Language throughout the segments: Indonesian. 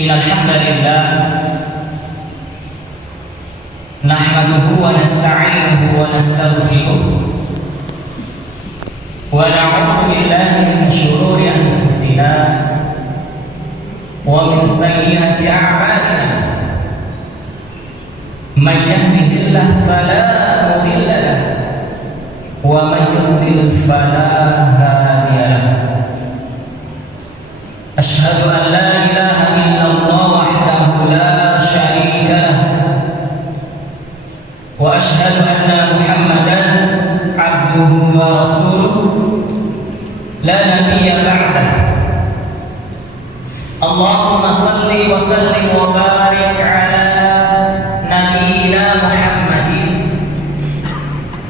Innal hamdalillah nahmaduhu wa nasta'inuhu wa nastaghfiruh wa na'udzu billahi min shururi anfusina wa min sayyiati a'malina. Man yahdihillahu fala mudilla lahu wa man yudlil fala hadiya lahu. Asyhadu an la ilaha illallah wahdahu la syarika lahu wa asyhadu anna Muhammadan abduhu wa rasuluh la nabiyya ba'dahu. Allahumma salli wa sallim wa barik ala nabiyyina Muhammadin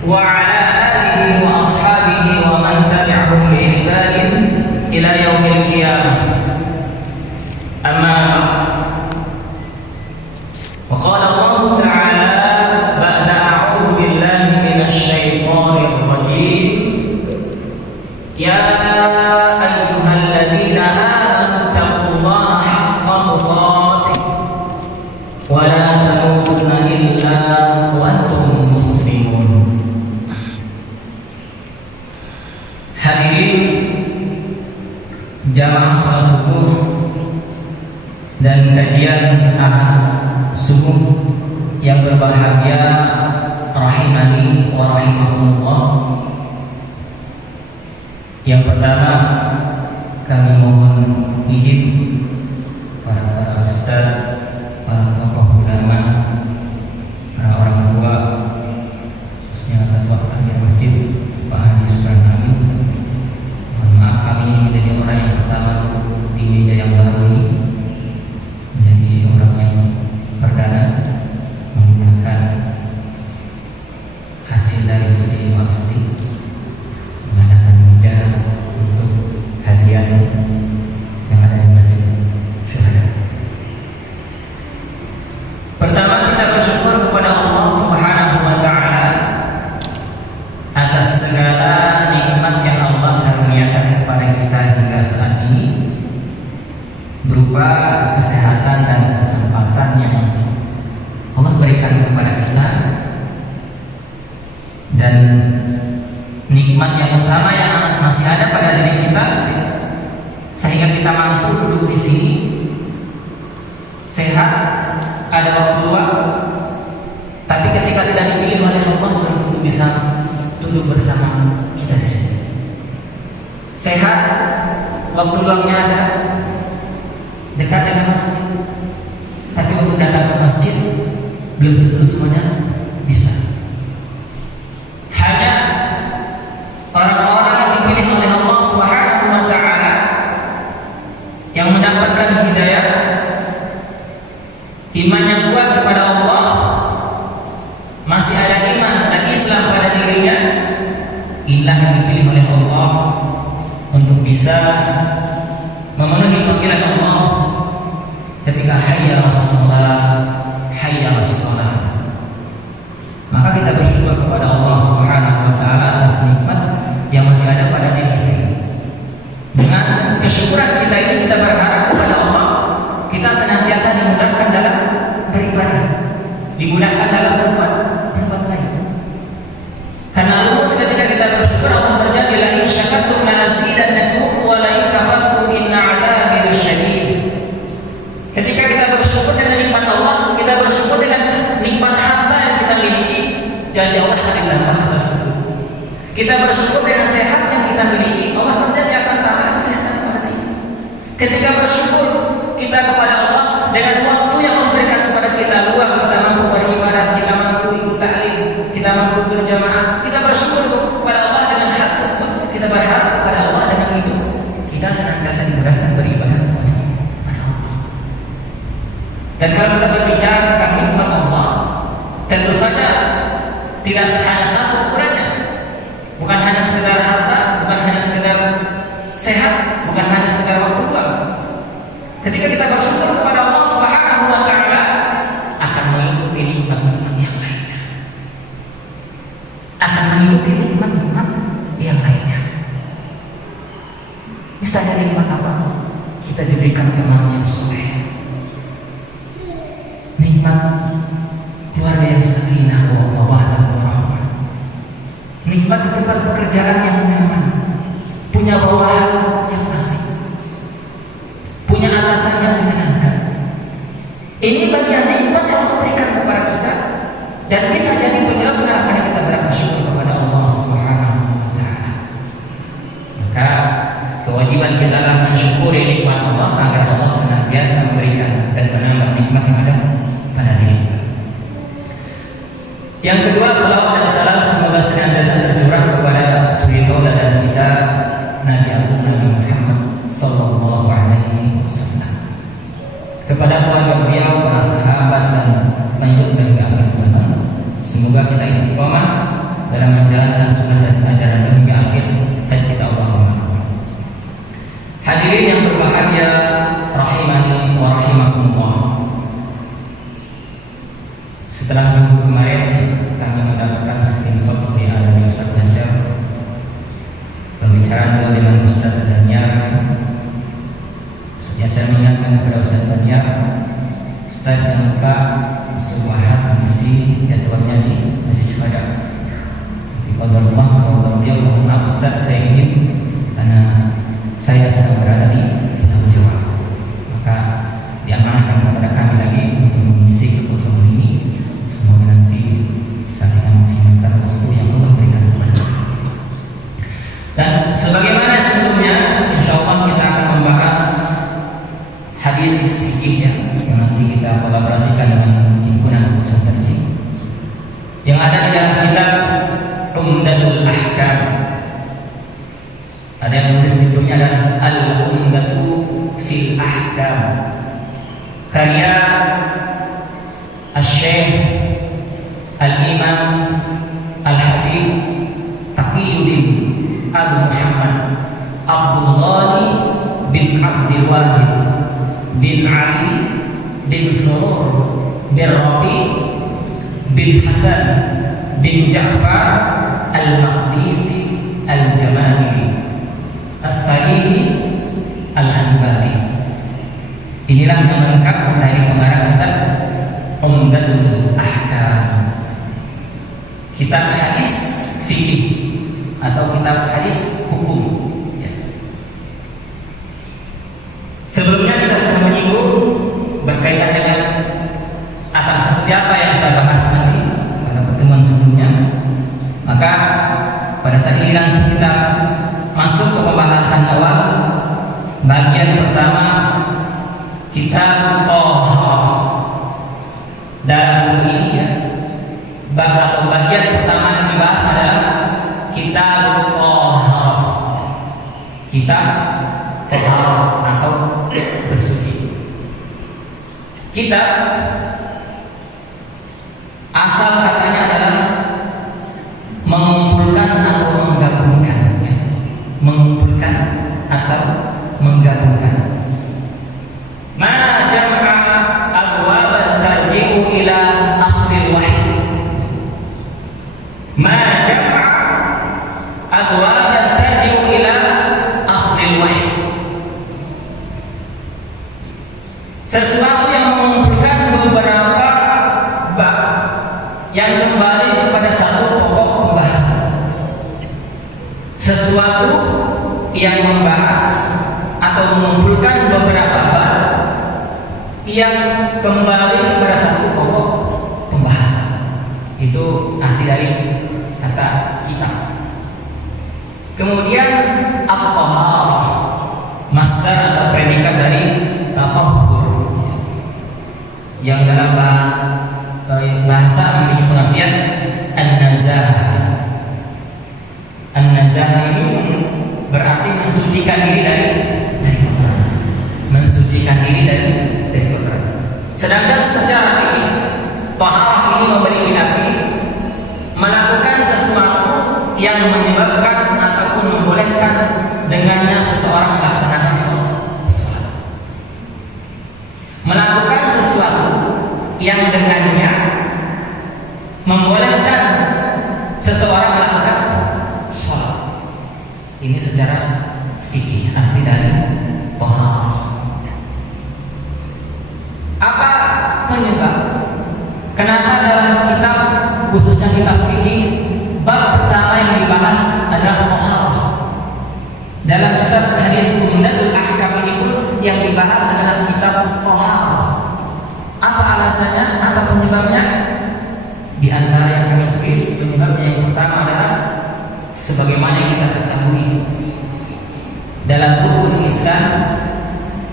wa ala alihi wa ashabihi wa man tabi'ahum bi ihsanin ila yaumil qiyamah. Amma wa qala Allah ta'ala ba'da a'udzu billahi minasy syaithanir rajim. Ya ayyuhalladzina amanu taqullaha haqqa tuqatih wa la tamutunna illa wa antum muslimun. Hadirin jamaah salat subuh dan kajian ahad subuh yang berbahagia rahimani wa rahimakumullah. Yang pertama, kami mohon izin para ustaz, para tokoh ulama, para orang tua, khususnya ketua takmir masjid Pak Haji Sukarnawi. Mohon maaf, kami menjadi orang yang pertama di meja yang baru ini, menjadi orang yang perdana menggunakan hasil dari universiti mengadakan meja untuk kajian yang ada di Masjid Syuhada. Pertama, kita bersyukur kepada Allah Subhanahu wa taala atas segala nikmat yang Allah karuniakan kepada kita hingga saat ini, berupa kesehatan dan kesempatan yang Allah berikan kepada kita, dan nikmat yang utama yang masih ada pada diri kita sehingga kita mampu duduk di sini sehat, ada waktu luang. Tapi ketika tidak dipilih oleh Allah untuk bisa duduk bersama kita di sini, sehat, waktu luangnya ada, dekat dengan masjid, tapi untuk datang ke masjid belum tentu semuanya bisa. Hanya orang-orang yang dipilih oleh Allah Subhanahu wa taala yang mendapatkan hidayah, iman yang kuat kepada Allah, masih ada iman dan Islam pada dirinya, inilah yang dipilih oleh Allah untuk bisa memenuhi panggilan Allah ketika hayya as-shalah, hayya as-shalah. Maka kita bersyukur kepada Allah Subhanahu wa taala atas nikmat yang masih ada pada diri kita ini. Dengan kesyukuran kita ini, kita berharap kepada Allah kita senantiasa dimudahkan dalam beribadah, dimudahkan dalam berbuat baik. Karena lulus ketika kita bersyukur, Allah berjanji la in syakartum la azidannakum wa la in kafartum inna 'adzabi lasyadid. Ketika kita bersyukur dengan nikmat Allah, kita bersyukur dengan nikmat harta yang kita miliki, janji Allah akan ditambah hal tersebut. Kita bersyukur dengan sehat yang kita miliki, Allah berjanji akan tambah kesehatan kepada kita. Ketika bersyukur kita kepada Allah dengan waktu yang Allah berikan kepada kita luang, kita mampu beribadah, kita mampu ikut taklim, kita mampu berjamaah, kita bersyukur kepada Allah dengan hal tersebut. Kita berharap kepada Allah dengan itu kita senantiasa dimudahkan beribadah kepada Allah. Dan kalau kita berbicara tentang nikmat Allah, tentu saja tidak hanya satu ukurannya, bukan hanya sekedar harta, bukan hanya sekedar sehat, bukan hanya sekedar waktu luang. Ketika kita bersyukur kepada Allah Subhanahu wa taala, akan mengikuti nikmat-nikmat yang lainnya, akan mengikuti nikmat-nikmat yang lainnya. Misalnya nikmat apa? Kita diberikan teman yang soleh, nikmat keluarga yang sakinah wa mawaddah warahmah, nikmat di tempat pekerjaan yang nyaman, punya bawahan yang asik, punya atasan yang menyenangkan. Ini bagian nikmat yang Allah berikan kepada kita dan bisa jadi penyebab mengarahkan kita bersyukur kepada Allah Subhanahu wa taala. Maka kewajiban kita adalah mensyukuri nikmat Allah agar Allah senantiasa memberikan dan menambah nikmat yang ada pada diri kita. Yang kedua, salawat dan salam semoga senantiasa tercurah kepada suri tauladan kita Nabi Agung Nabi Muhammad sallallahu alaihi wasallam, kepada keluarga beliau, para sahabat dan pengikut hingga akhir zaman. Semoga kita istiqomah dalam menjalankan sunnah dan ajaran hingga akhir hayat kita. Allahumma. Hadirin yang berbahagia rahimani wa rahimakumullah. Setelah minggu kemarin kami mendapatkan screenshot dari Ustaz Nasir, pembicaraan dengan Ustaz Daniar. Saya mengingatkan kepada Ustaz Daniar, Ustaz jangan lupa subahat mengisi jadwalnya di Masjid Syuhada. Di qadarullah kalau beliau mohon maaf Ustaz, saya izin karena saya sedang berada di Pulau Jawa, maka diamanahkan kepada kami lagi untuk mengisi kekosongan ini. Semoga nanti bisa kita maksimalkan waktu yang Allah berikan kepada kita. Dan sebagaimana sebelumnya, insyaallah kita akan membahas hadis fikih yang nanti kita kolaborasikan dengan himpunan usul terjih yang ada di dalam kitab Umdatul Ahkam. Ada yang menulis judulnya adalah Al-Umdatu fil Ahkam, karya Asy-Syaikh Al-Imam Al-Hafidz Taqiyuddin Abu Muhammad Abdul Ghani bin Abdul Wahid bin Ali bin Surur bin Rabi bin Hasan bin Ja'far Al-Maqdisi Al-Jamali As-Salihi Al-Hanbali. Inilah yang lengkap dari pengarang kitab Umdatul Ahkam, kitab hadis fikih atau kitab hadis hukum. Sebelumnya kita sudah menyinggung berkaitan dengan akan seperti apa yang kita bahas nanti pada pertemuan sebelumnya. Maka pada saat ini langsung kita masuk ke pembahasan awal. Bagian pertama kitab Thaharah. Dalam buku ini ya, bab atau bagian pertama yang dibahas adalah kitab Thaharah. Kitab Thaharah atau bersuci. Kitab asal katanya adalah mengumpulkan atau menggabungkan, ya. Mengumpulkan atau menggabungkan. Ma jama'a abwaban tarji'u ila aslil wahid. Ma jama'a abwaban tarji'u ila aslil wahid. Sesuatu yang mengumpulkan beberapa bab yang kembali kepada satu pokok pembahasan. Sesuatu yang membahas atau mengumpulkan beberapa bab yang kembali kepada satu pokok pembahasan. Itu arti dari kata kitab. Kemudian at-taharah, masdar atau predikat dari tatahhur, yang dalam bahasa memiliki pengertian an-nazahah. An-nazahah ini berarti mensucikan diri dari kotoran, mensucikan diri dari kotoran. Sedangkan secara fikih, taharah ini memiliki arti melakukan sesuatu yang menyebabkan ataupun membolehkan dengannya seseorang melaksanakan sholat. Melakukan sesuatu yang dengannya membolehkan seseorang melakukan sholat. Ini secara fikih arti dari taharah. Apa penyebab Kenapa dalam kitab, khususnya kitab fikih, bab pertama yang dibahas adalah thaharah. Dalam kitab hadis Umdatul Ahkam ini pun yang dibahas adalah kitab thaharah. Apa alasannya? Apa penyebabnya? Di antara yang kami tulis, penyebabnya yang pertama adalah sebagaimana yang kita ketahui dalam rukun Islam,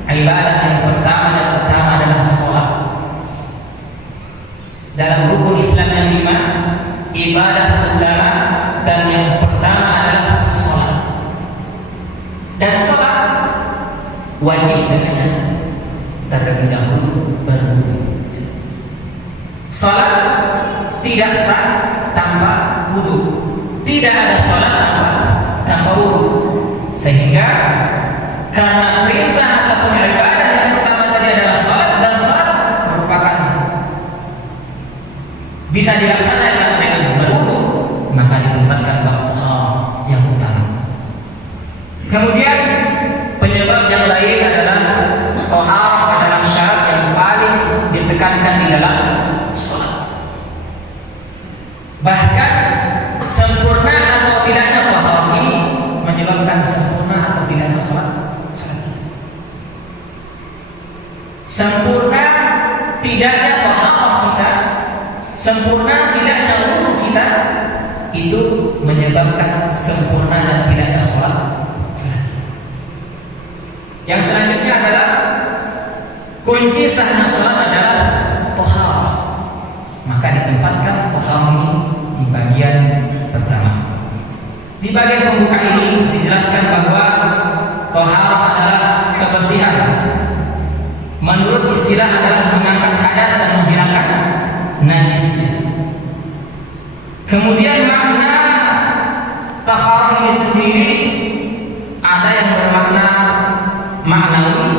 ibadah yang pertama dan utama adalah sholat. Dalam rukun Islam yang 5, ibadah utama dan yang pertama adalah sholat. Dan sholat wajib dengannya terlebih dahulu berwudu. Sholat tidak sah tanpa wudu. Tidak ada sholat tanpa wudu. Sehingga karena perintah ataupun ibadah yang pertama tadi adalah sholat, dan sholat merupakan bisa dilaksanakan dengan berwudu, maka ditempatkan bab thaharah yang utama. Kemudian penyebab yang lain adalah thaharah adalah syarat yang paling ditekankan di dalam sholat. Bahkan sempurna atau tidaknya thaharah ini menyebabkan sempurna atau tidaknya sholat kita. Sempurna tidaknya thaharah kita, sempurna tidaknya wudu kita, itu menyebabkan sempurna dan tidaknya sholat kita. Yang selanjutnya adalah kunci sahnya sholat adalah thaharah. Maka ditempatkan thaharah ini di bagian pertama. Di bagian pembuka ini dijelaskan bahwa thaharah adalah kebersihan. Menurut istilah adalah mengangkat hadas dan menghilangkan najis. Kemudian makna thaharah ini sendiri ada yang bermakna maknawi,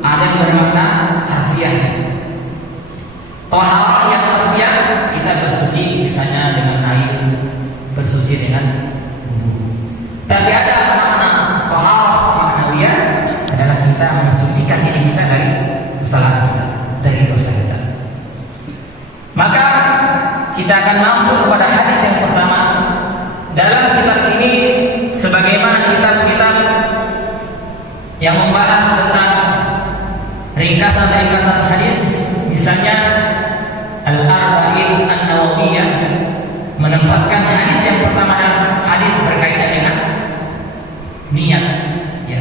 ada yang bermakna harfiah. Thaharah yang harfiah, kita bersuci misalnya dengan air, bersuci dengan wudu. Tapi ada makna thaharah maknawiyah, adalah kita mensucikan diri kita dari kesalahan kita, dari dosa kita. Maka kita akan masuk kepada hadis yang pertama dalam kitab ini, sebagaimana kitab-kitab yang membahas tentang ringkasan-ringkasan hadis, misalnya Al-Arba'in An-Nawawiyah menempatkan hadis yang pertama adalah hadis berkaitan dengan niat. Ya.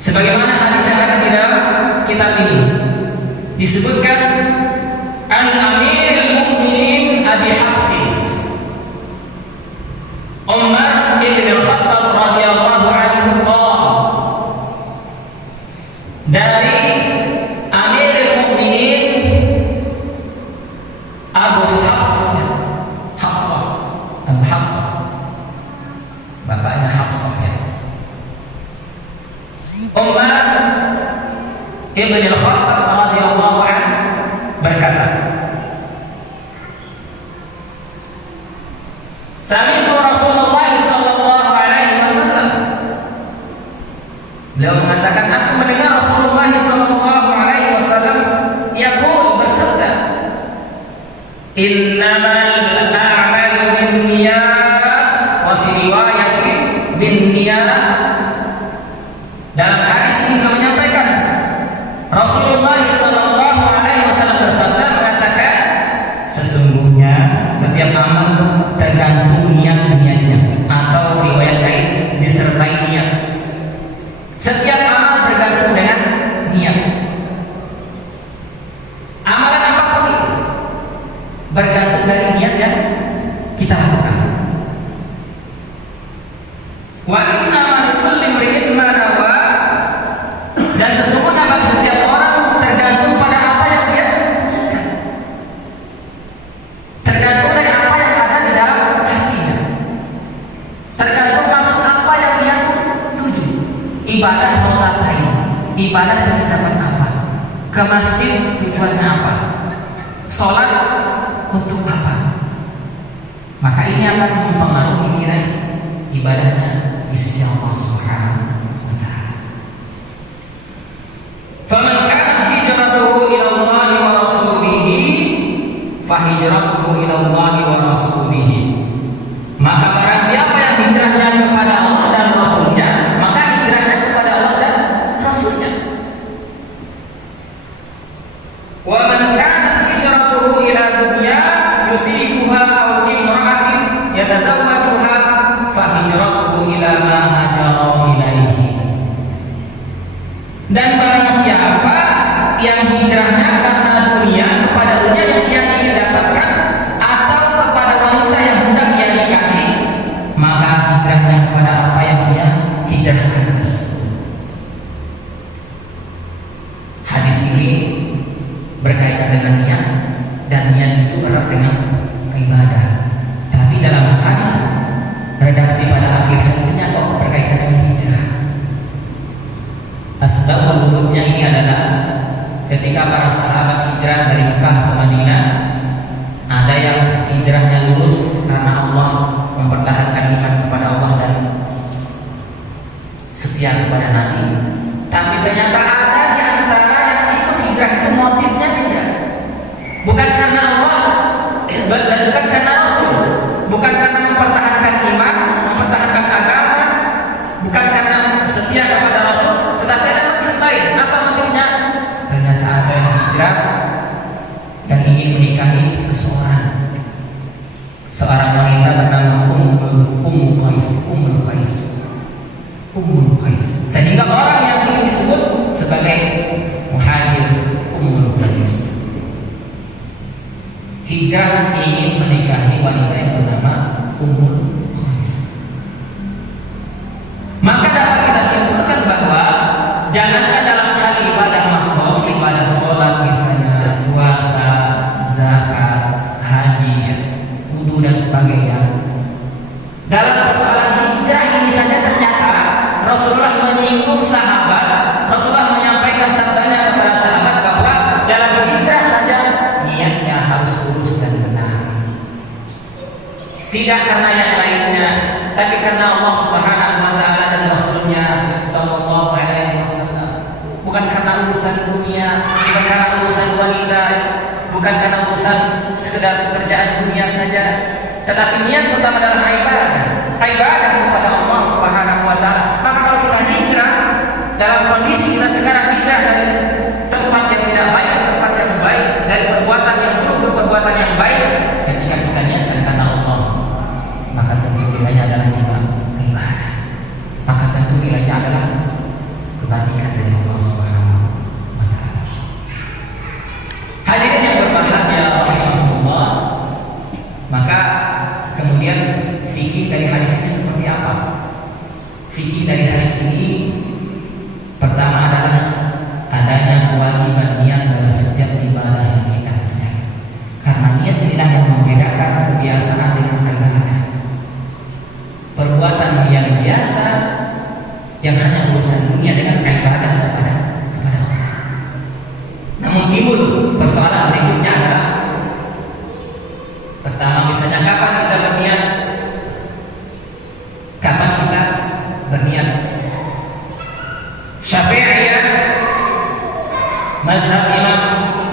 Sebagaimana hadis yang ada di dalam kitab ini disebutkan Al-Amirul Mukminin Abi Hafsin Umar ibn al-Khattab radhiyallahu anhu qala, dari Amirul Mukminin Abu Hafsah, Abu Hafsah, bapaknya Hafsah ya. Umar ibn al-Khattab radhiyallahu anhu berkata, sami'tu Rasulullah sallallahu alaihi wasallam, beliau mengatakan, aku mendengar Rasulullah sallallahu alaihi wasallam yaqul, bersabda, innamal a'malu binniyat wa fi riwayatin binniyat. Dalam hadis ini beliau menyampaikan, Rasulullah sallallahu alaihi wasallam bersabda, mengatakan, sesungguhnya setiap amal tergantung niat-niatnya, atau riwayat lain disertai niat. Setiap amal tergantung dengan niat. Amalan apapun itu bergantung dari niat yang kita lakukan. Wa innamal likulli imri'in ma nawa, dan sesungguhnya bagi setiap orang tergantung pada apa yang dia niatkan. Tergantung dari apa yang ada di dalam hatinya. Tergantung maksud apa yang dia tuju. Ibadah mau ngapain? Ibadah penetapan apa? Ke masjid tujuannya apa? Sholat untuk apa? Maka ini akan mempengaruhi nilai ibadahnya di sisi Allah Subhanahu wa ta'ala. Faman kanat hijratuhu ila Allah wa rasulih Dan barang siapa yang hijrahnya karena dunia, kepada dunia yang ia ingin dapatkan, atau kepada wanita yang hendak ia nikahi, maka hijrahnya kepada apa yang ia hijrahkan tersebut. Hadis ini berkaitan dengan niat, dan niat itu erat dengan ibadah. Tapi dalam hadis redaksi pada akhir hadisnya kok berkaitan dengan hijrah. Asbabul wurudnya ini adalah ketika para sahabat hijrah dari Mekah ke Madinah, ada yang hijrahnya lurus karena Allah mempertahankan iman kepada Allah dan setia kepada Nabi. Tapi ternyata ada di antara yang ikut hijrah itu motifnya tidak, bukan karena Allah dan bukan karena Rasul, bukan karena mempertahankan iman, mempertahankan agama, bukan karena setia kepada Rasul, tetapi ada motif lain. Apa motifnya? Ternyata ada yang hijrah yang ingin menikahi seorang wanita bernama Ummul Qais, sehingga orang yang ingin disebut sebagai muhajir Ummul Qais hijrah ingin menikahi wanita yang bernama Ummul Qais. Maka dapat kita simpulkan bahwa jangankan dalam hal ibadah makhluk, ibadah sholat misalnya, puasa, zakat, haji, wudu dan sebagainya, dalam persoalan hijrah ini saja ternyata Rasulullah menyinggung sahabat. Rasulullah menyampaikan sabdanya kepada sahabat bahwa dalam hijrah saja niatnya harus lurus dan benar, tidak karena yang lainnya, tapi karena Allah Subhanahu wa Ta'ala dan Rasulnya Sallallahu Alaihi Wasallam. Bukan karena urusan dunia, bukan karena urusan wanita, bukan karena urusan sekedar pekerjaan dunia saja, tetapi niat pertama dalam ibadah kepada Allah Subhanahu wa Ta'ala. Maka kalau kita hijrah dalam kondisi kita sekarang, hijrah dari tempat yang tidak baik ke tempat yang baik, dari perbuatan yang buruk ke perbuatan yang baik, ketika kita niatkan karena Allah, maka tentu nilainya adalah ibadah, maka tentu nilainya adalah kebaikan dari Allah Subhanahu wa Ta'ala. Hadirin yang berbahagia rahimahullah, maka kemudian fikih dari hadis ini seperti apa? Fikih dari hadis ini pertama adalah adanya kewajiban niat dalam setiap ibadah yang kita kerjakan, karena niat inilah yang membedakan kebiasaan dengan ibadah. Perbuatan yang biasa yang hanya urusan dunia dengan ibadah kepada Allah. Namun timbul persoalan berikutnya adalah pertama, misalnya kapan kita berniat? Kapan kita berniat? Syafi'iyah, mazhab Imam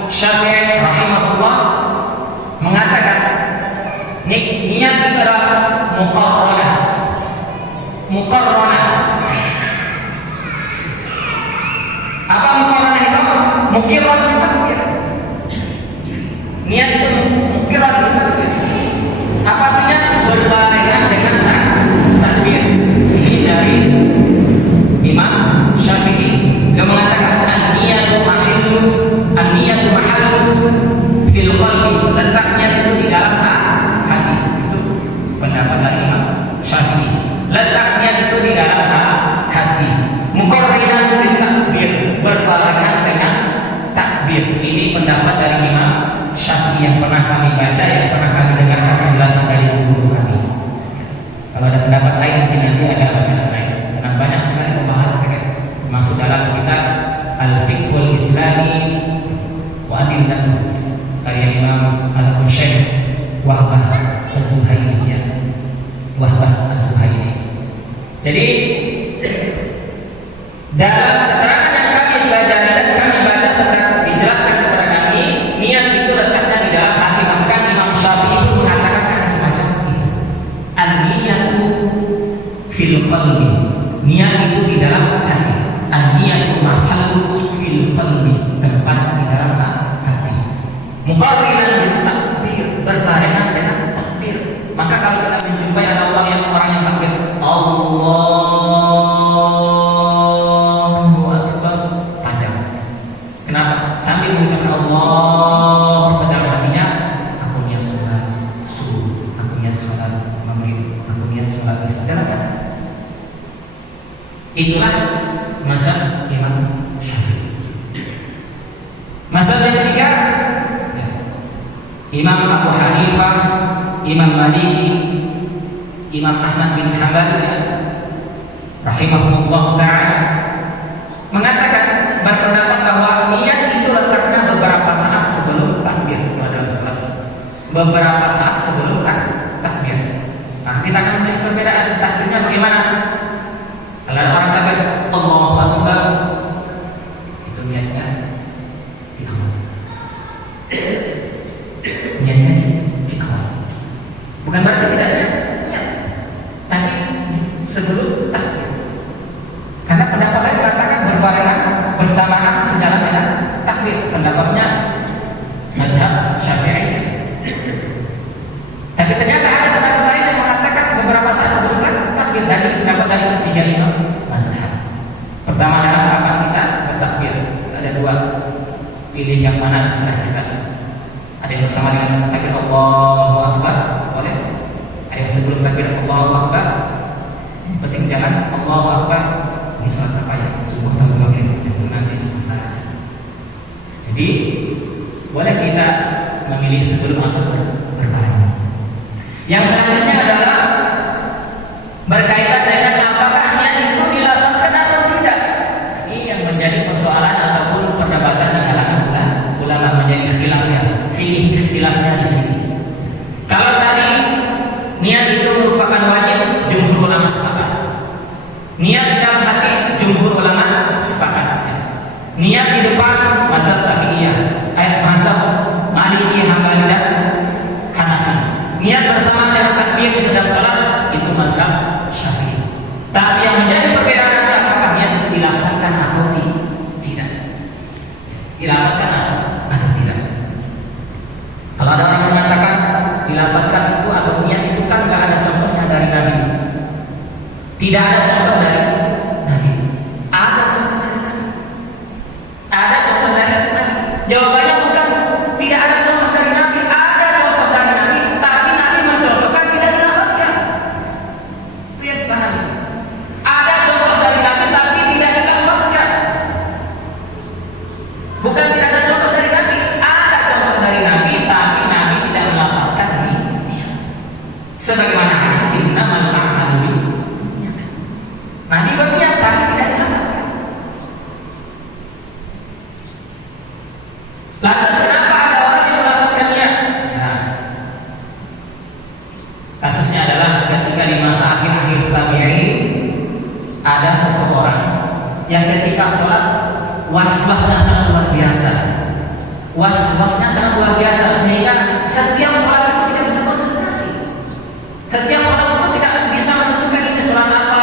Syafi'i rahimahullah mengatakan niat itu adalah muqarranah. Apa muqarranah itu? Mukirran takbir. Niat itu mukirran takbir. Apa artinya? Berbarengan dengan takbir. Ini dari Imam Syafi'i. Dia mengatakan an-niyatu mahallu fil qalbi. Letaknya itu di dalam hati. Itu pendapat dari Imam Syafi'i. Letaknya itu di dalam hati. Muqarrinan bil takbir, berbarengan dengan takbir. Ini pendapat dari Imam Syafi'i yang pernah kami baca, yang pernah kami dengarkan penjelasan dari guru kami. Kalau ada pendapat lain mungkin nanti ada bacaan lain, karena banyak sekali pembahasan termasuk dalam kitab Al-Fiqhul Islami wa Adillatuh karya Imam ataupun Syekh Wahbah Az-Zuhaili, ya. Wahbah Az-Zuhaili. Jadi dalam keterangan yang kami pelajari dan kami baca serta dijelaskan kepada kami, niat itu letaknya di dalam hati. Bahkan Imam Syafi'i pun mengatakan ada semacam itu. An-niyatu fil qalbi. Niat itu di dalam hati. An-niyatu mahallu fil qalbi, tempatnya di dalam hati. Muqarrinan bil takbir, berbarengan dengan takbir. Maka kalau kita menjumpai ada orang yang takbir Allahu Akbar, sambil mengucapkan Allah dalam hatinya, aku niat sholat subuh, aku niat sholat maghrib, aku niat sholat isya dalam hati. Itulah mazhab Imam Syafi'i. Mazhab yang ketiga, Imam Abu Hanifah, Imam Maliki, Imam Ahmad bin Hanbal rahimahullah ta'ala mengatakan, berpendapat bahwa niat itu letaknya beberapa saat sebelum takbir dalam salat. Beberapa saat sebelum takbir. Nah, kita akan melihat perbedaan takbirnya bagaimana. Kalau ada orang takbir Allahu Akbar, itu niatnya di awal. Niatnya di awal. Bukan berarti tidak ada niat, tapi sebelum takbir. Karena pendapat lain mengatakan berbarengan, bersamaan, sejalan dengan takbir. Pendapatnya mazhab Syafi'i. Tapi ternyata ada pendapat lain yang mengatakan beberapa saat sebelum takbir. Dan ini pendapat dari tiga imam mazhab. Pertama adalah kapan kita bertakbir. Ada dua, pilih yang mana terserah kita. Ada yang bersama dengan takbir Allahu Akbar, boleh. Ada yang sebelum takbir Allahu Akbar. Yang penting jangan Allahu Akbar ini sholat apa ya, subuh atau maghrib, itu nanti masalahnya. Jadi boleh kita memilih sebelum atau berbarengan. Yang selanjutnya adalah berkaitan dengan apakah niat itu dilafazkan atau tidak. Ini yang menjadi persoalan ataupun perdebatan di kalangan ulama, menjadi khilafnya, fikih ikhtilafnya di sini. Kalau tadi niat itu merupakan wajib, jumhur ulama sepakat. Niat di dalam hati, jumhur ulama sepakat. Niat di depan, mazhab Syafi'iyah, mazhab Maliki, Hambali dan Hanafi. Niat bersama dengan takbir di dalam salat, itu mazhab Syafi'i. Tapi yang menjadi perbedaan nanti apakah niat dilafazkan atau tidak. Dilafazkan atau tidak. Kalau ada orang yang mengatakan dilafazkan itu atau niat itu kan nggak ada contohnya dari Nabi. Tidak ada contoh dari Nabi. Ada contoh dari Nabi. Ada contoh dari Nabi. Jawabannya bukan tidak ada contoh dari Nabi. Ada contoh dari Nabi, tapi Nabi mencontohkan tidak dilafazkan. Itu yang dipahami. Ada contoh dari Nabi, tapi tidak dilafazkan. Bukan tidak ada contoh dari Nabi. Ada contoh dari Nabi, tapi Nabi tidak melafazkan niat. Sebagaimana hadis innamal a'malu binniyat. Nabi berniat tapi tidak dilafazkan. Lantas kenapa ada orang yang melafazkan niat? Ya. Kasusnya adalah ketika di masa akhir-akhir tabi'in ada seseorang yang ketika sholat was-wasnya sangat luar biasa. Was-wasnya sangat luar biasa sehingga setiap sholat itu tidak bisa konsentrasi. Setiap sholat itu tidak bisa menentukan ini sholat apa.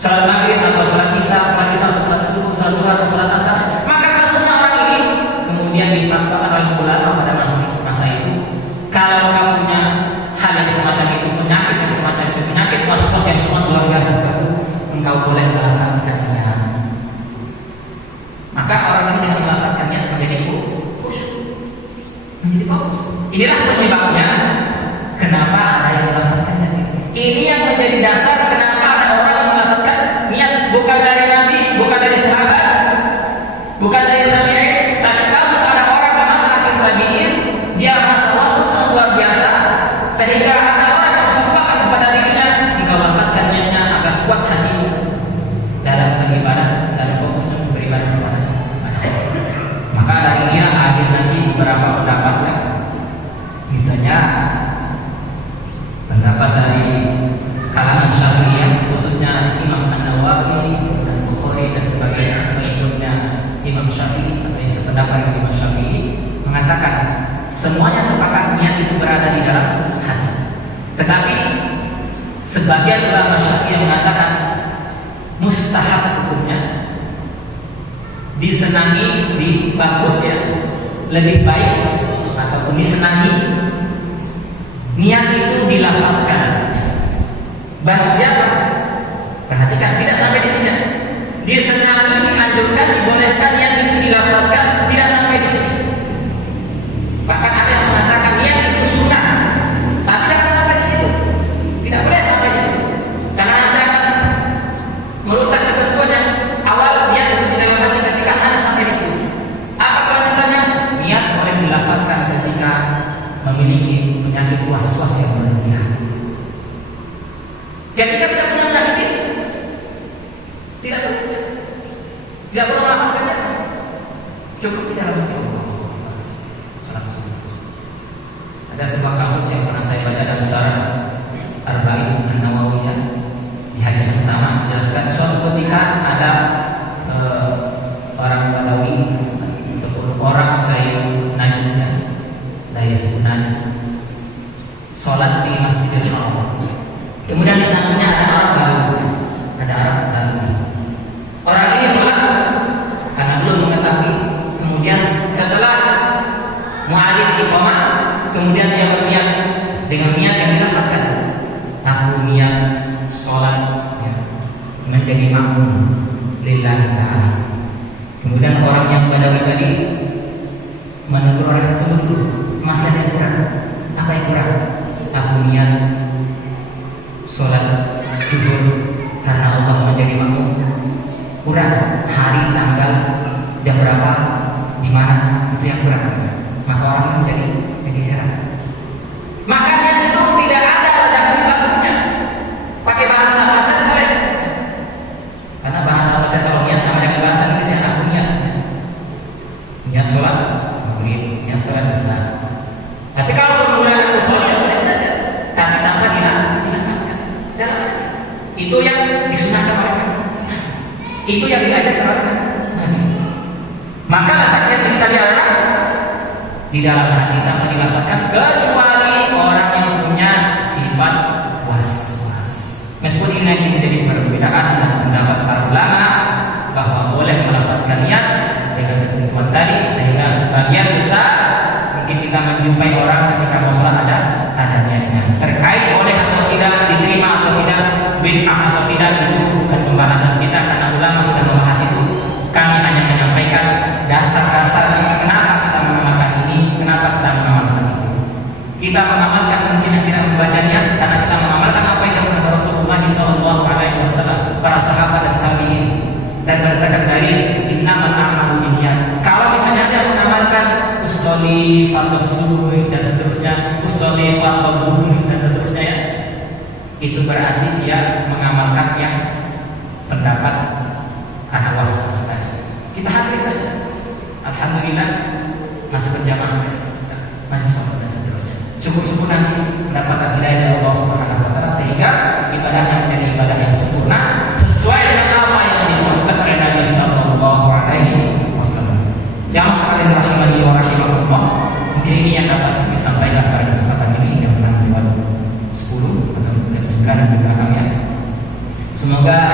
Sholat maghrib atau sholat isya atau sholat subuh, sholat duha atau sholat asar. Maka kasusnya orang ini kemudian difatwakan oleh ulama pada masa itu, kalau kamu punya hal yang semacam itu, penyakit yang semacam itu, penyakit was-was yang sangat luar biasa seperti itu, engkau boleh melafazkannya. Maka orang ini dengan melafazkannya menjadi khusyuk, menjadi fokus. Inilah penyebabnya kenapa ada yang melafazkannya. Ini yang menjadi dasar kenapa ada orang yang melafazkan niat bukan dari Nabi, bukan dari sahabat, bukan dari tabi'in, tapi kasus ada orang di masa akhir tabi'in, dia merasa was-was sangat luar biasa, sehingga ada orang yang memfatwakan kepada dirinya, engkau lafazkan niatnya agar kuat hatimu dalam beribadah dan fokus beribadah kepada Allah. Maka dari inilah akhir nanti beberapa pendapat ya. Misalnya pendapat dari kalangan Syafi'iyah, khususnya Imam An-Nawawi dan Bukhari dan sebagainya, pengikutnya Imam Syafi'i atau yang sependapat dengan Imam Syafi'i, mengatakan semuanya sepakat niat itu berada di dalam hati. Tetapi sebagian ulama Syafi'i mengatakan mustahab hukumnya, disenangi, bagus ya, lebih baik ataupun disenangi niat itu dilafazkan. Baca, perhatikan tidak sampai di sini. Disenangi di dianjurkan, dibolehkan niat itu dilafazkan tidak sampai di situ. Bahkan ada yang mengatakan niat itu sunnah, tapi jangan sampai di situ. Tidak boleh sampai di situ, karena nanti akan merusak ketentuan yang awal niat itu di dalam hati ketika hanya sampai di situ. Apa kelanjutannya? Niat boleh dilafazkan ketika memiliki penyakit was-was yang berlebihan. Ketika tidak punya penyakit ini, tidak perlu melafazkannya, cukup di dalam hati Allah. Salat sunnah. Ada sebuah kasus yang pernah saya baca dalam syarah Arba'in An-Nawawiyah di hadis yang sama menjelaskan suatu ketika ada orang Badawi ataupun orang dari Najd, dari Najd, sholat di Masjidil Haram. Kemudian di sampingnya ada orang Badawi, ada orang Badawi. Orang ini sholat karena belum mengetahui. Kemudian setelah muadzin iqamah, kemudian dia berniat dengan niat yang dilafazkan. Aku niat sholat ya, menjadi makmum lillahi ta'ala. Kemudian orang yang Badawi tadi menegur orang itu, tunggu dulu, masih ada yang kurang. Apa yang kurang? Aku niat sholat zuhur karena Allah menjadi makmum. Kurang hari, tanggal, jam berapa, di mana, itu yang kurang. Maka orang itu jadi heran. Makanya itu tidak ada redaksi bakunya. Pakai bahasa boleh. Karena bahasa kalau niat sama dengan bahasa Indonesia aku niat sholat, niat sholat besar. Tapi kalau menggunakan usulnya boleh saja, tapi tanpa dilafazkan dalam hati. Itu yang disunahkan mereka. Itu yang diajarkan oleh Nabi. Maka letaknya ini tadi adalah di dalam hati tanpa dilafazkan, kecuali orang yang punya sifat was-was. Meskipun ini menjadi perbedaan dan pendapat para ulama bahwa boleh melafazkan niat dengan ketentuan tadi, sehingga sebagian besar mungkin kita menjumpai orang ketika mau sholat ada niatnya. Terkait boleh atau tidak, diterima atau tidak, bid'ah atau tidak, itu bukan pembahasan kita karena ulama sudah membahas itu. Kami hanya menyampaikan dasar-dasar kenapa kita mengamalkan ini, kenapa kita mengamalkan itu. Kita mengamalkan mungkin yang tidak membacanya karena kita mengamalkan apa yang dilakukan Rasulullah SAW, para sahabat dan tabi'in, dan berdasarkan dalil innamal a'malu binniyat. Kalau misalnya dia mengamalkan usolli fardhus subuh dan seterusnya, usolli fardhul zuhur dan seterusnya ya, itu berarti dia mengamalkan yang pendapat karena was-was tadi. Kita hadiri saja. Alhamdulillah masih berjamaah, masih sholat dan seterusnya. Syukur-syukur nanti mendapatkan hidayah dari Allah Subhanahu wa taala sehingga ibadahnya menjadi ibadah yang sempurna sesuai dengan apa yang dicontohkan oleh Nabi sallallahu alaihi wasallam. Jamaah sekalian rahimani wa rahimakumullah. Mungkin ini yang dapat kami sampaikan pada kesempatan ini, jam 6.10 atau 9 di belakangnya. Semoga